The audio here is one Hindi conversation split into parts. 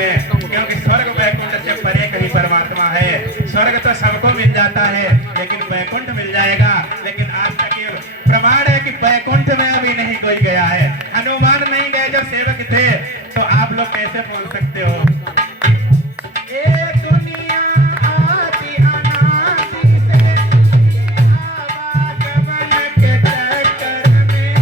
में, क्योंकि स्वर्ग वैकुंठ से परे कहीं परमात्मा है। स्वर्ग तो सबको मिल जाता है, लेकिन वैकुंठ मिल जाएगा। लेकिन आज तक ये प्रमाण है कि वैकुंठ में अभी नहीं कोई गया है। हनुमान नहीं गए जो सेवक थे, तो आप लोग कैसे बोल सकते हो? ये दुनिया आती अनादि से, आवागमन के चक्कर में।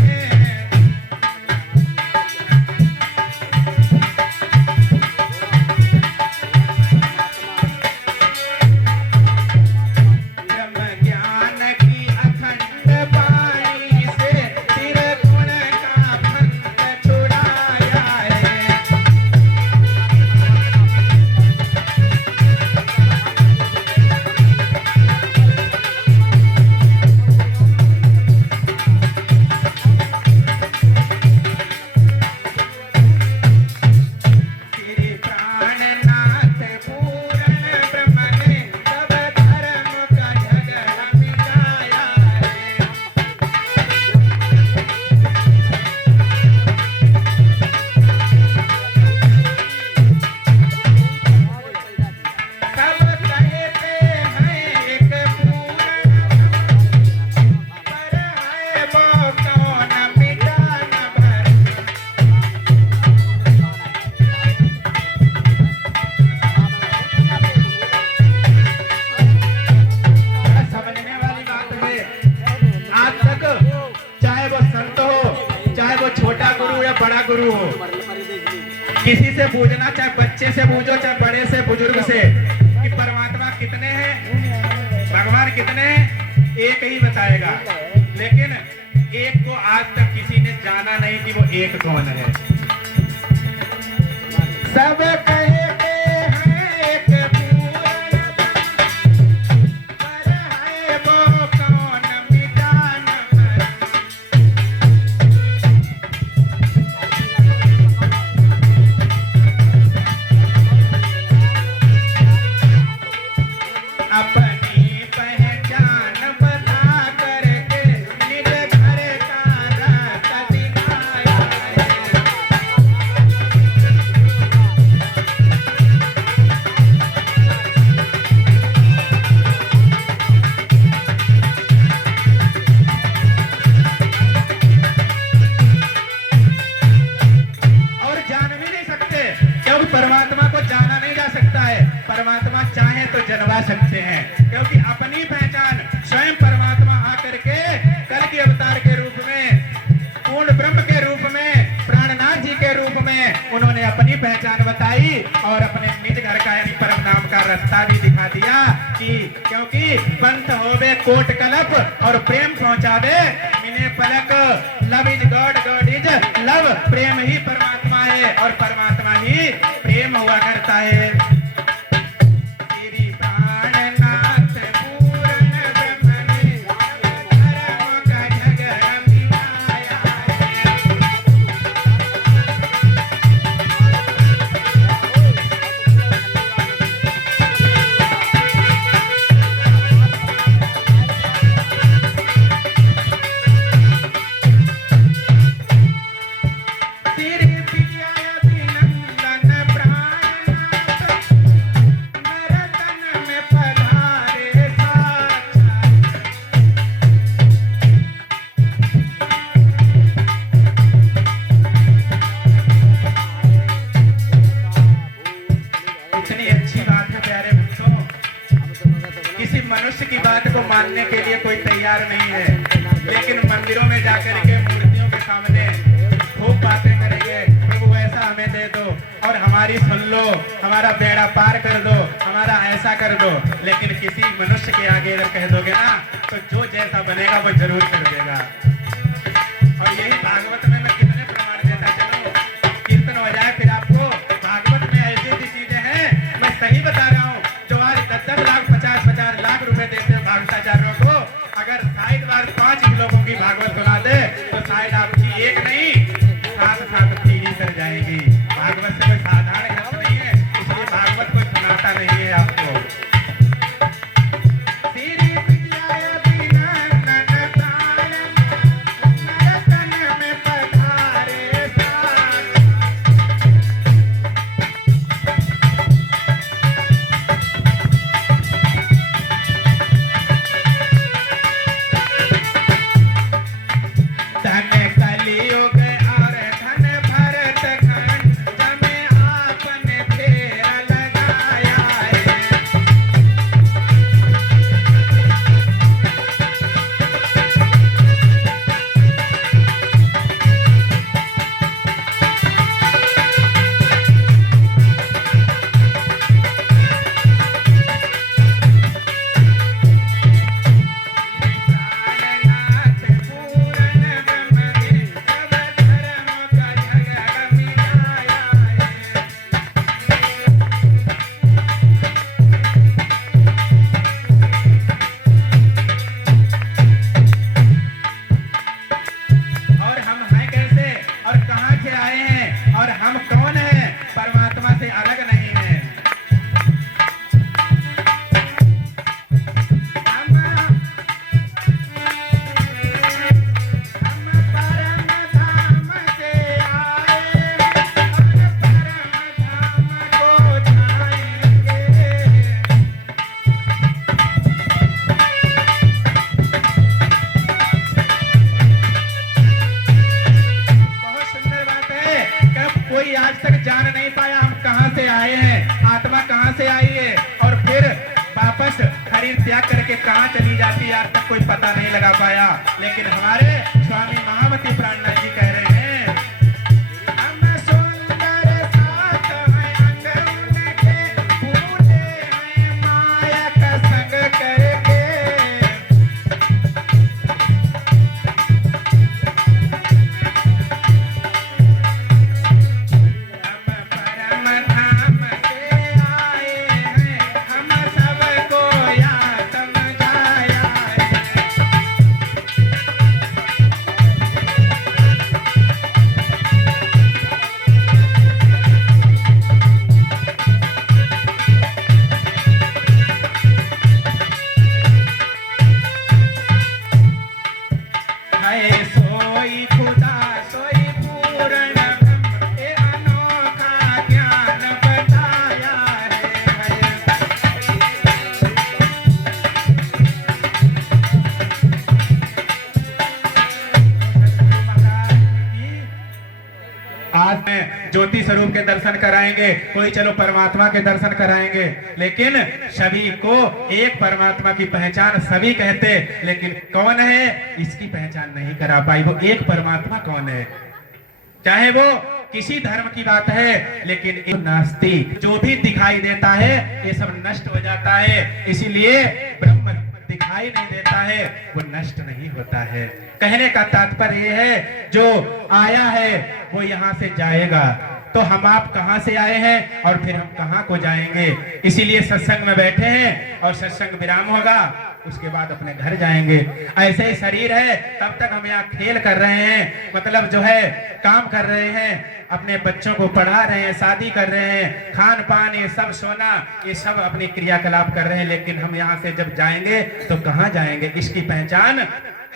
ब्रह्म ज्ञान की अखंड वाणी से त्रिगुण का भंग छुड़ाया है। श्री प्राणनाथ पूर्ण ब्रह्म ने सब धर्म का झगड़ा मिटाया है। सब कहते हैं एक पूर्ण, पर है वो कौन मिटा न भरम। समझने वाली बात है। आज तक चाहे वो संत हो, चाहे वो छोटा गुरु या बड़ा गुरु हो, किसी से पूछना, चाहे बच्चे से पूछो चाहे बड़े से बुजुर्ग से, कि परमात्मा कितने हैं, भगवान कितने हैं, एक ही बताएगा। लेकिन एक को आज तक किसी ने जाना नहीं कि वो एक कौन है। सब कहते हैं एक पूर्ण, पर है वो कौन मिटा न भरम। अपनी पहचान बता करके निज घर का रास्ता दिखाया है। और जान भी नहीं सकते, क्योंकि परमात्मा को जाना नहीं जा सकता है। परमात्मा चाहे तो जनवा सकते हैं, क्योंकि अपनी पहचान स्वयं परमात्मा आकर के कल के अवतार के रूप में, पूर्ण ब्रह्म के रूप में, प्राणनाथ जी के रूप में उन्होंने अपनी पहचान बताई और अपने निज घर का यानी परम नाम का रास्ता भी दिखा दिया। कि क्योंकि पंथ होवे कोट कलप और प्रेम पहुंचावे मिने पलक। Love is God, God is love. प्रेम ही परमात्मा है और परमात्मा ही प्रेम हुआ करता है। श्री प्राणनाथ पूर्ण ब्रह्म ने सब धर्म का झगड़ा मिटाया है। श्री प्रिया अभिनंदन प्राणनाथ, नरतन में पधारे साक्षात। इतनी अच्छी बात है प्यारे भक्तों, किसी मनुष्य की बात को मानने के लिए कोई तैयार नहीं है, लेकिन मंदिरों में जाकर के मूर्तियों के सामने खूब बातें करेंगे, प्रभु ऐसा हमें दे दो और हमारी सुन लो, हमारा बेड़ा पार कर दो, हमारा ऐसा कर दो। लेकिन किसी मनुष्य के आगे अगर कह दोगे ना, तो जो जैसा बनेगा वो जरूर कर देगा। और यही भागवत में मैं कितने प्रमाण देता चलूं, कीर्तन हो जाए फिर आपको। भागवत में ऐसी ऐसी चीजें हैं, मैं सही बता रहा हूँ, जो आज 10-10 लाख 50-50 लाख रुपए देते हैं भागवताचार्यों को, अगर शायद बार 5 लोगों की भागवत सुना दे तो शायद आपकी एक नहीं 7-7 पीढ़ी कर जाएगी। भागवत से कोई साधारण ग्रंथ नहीं है, इसलिए भागवत कोई सुनाता नहीं है आपको। श्री प्रिया अभिनंदन प्राणनाथ, नरतन में के कहाँ चली जाती आज तक कोई पता नहीं लगा पाया। लेकिन हमारे स्वामी महामती प्राणनाथ जी कह रहे हैं, हम सुंदर साथ हैं अंग उनके, भूले हैं माया का संग करके। सोई खुदा सोई पूर्ण ब्रह्म, ये अनोखा ज्ञान बताया है। आज में ज्योति स्वरूप के दर्शन कराएंगे, कोई चलो परमात्मा के दर्शन कराएंगे, लेकिन सभी को एक परमात्मा की पहचान सभी कहते, लेकिन कौन है इसकी पहचान नहीं करा पाई। वो एक परमात्मा कौन है, चाहे वो किसी धर्म की बात है, लेकिन एक नास्ति, जो भी दिखाई देता है ये सब नष्ट हो जाता है। इसीलिए ब्रह्म दिखाई नहीं देता है, वो नष्ट नहीं होता है। कहने का तात्पर्य ये है, जो आया है वो यहाँ से जाएगा, तो हम आप कहाँ से आए हैं और फिर हम कहाँ को जाएंगे। इसीलिए सत्संग में बैठे हैं और सत्संग विराम होगा, उसके बाद अपने घर जाएंगे। ऐसे ही शरीर है, तब तक हम यहाँ खेल कर रहे हैं, मतलब जो है काम कर रहे हैं, अपने बच्चों को पढ़ा रहे हैं, शादी कर रहे हैं, खान पान ये सब, सोना ये सब अपने क्रियाकलाप कर रहे हैं। लेकिन हम यहाँ से जब जाएंगे तो कहाँ जाएंगे, इसकी पहचान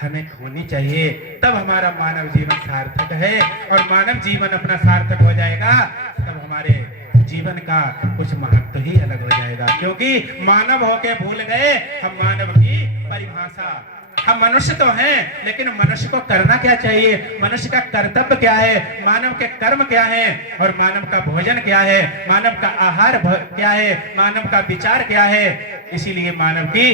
हमें होनी चाहिए, तब हमारा मानव जीवन सार्थक है। और मानव जीवन अपना सार्थक हो जाएगा, तब हमारे जीवन का कुछ महत्व ही अलग हो जाएगा। क्योंकि मानव होके भूल गए हम मानव की परिभाषा। हम मनुष्य तो हैं, लेकिन मनुष्य को करना क्या चाहिए, मनुष्य का कर्तव्य क्या है, मानव के कर्म क्या है, और मानव का भोजन क्या है, मानव का आहार क्या है, मानव का विचार क्या है। इसीलिए मानव की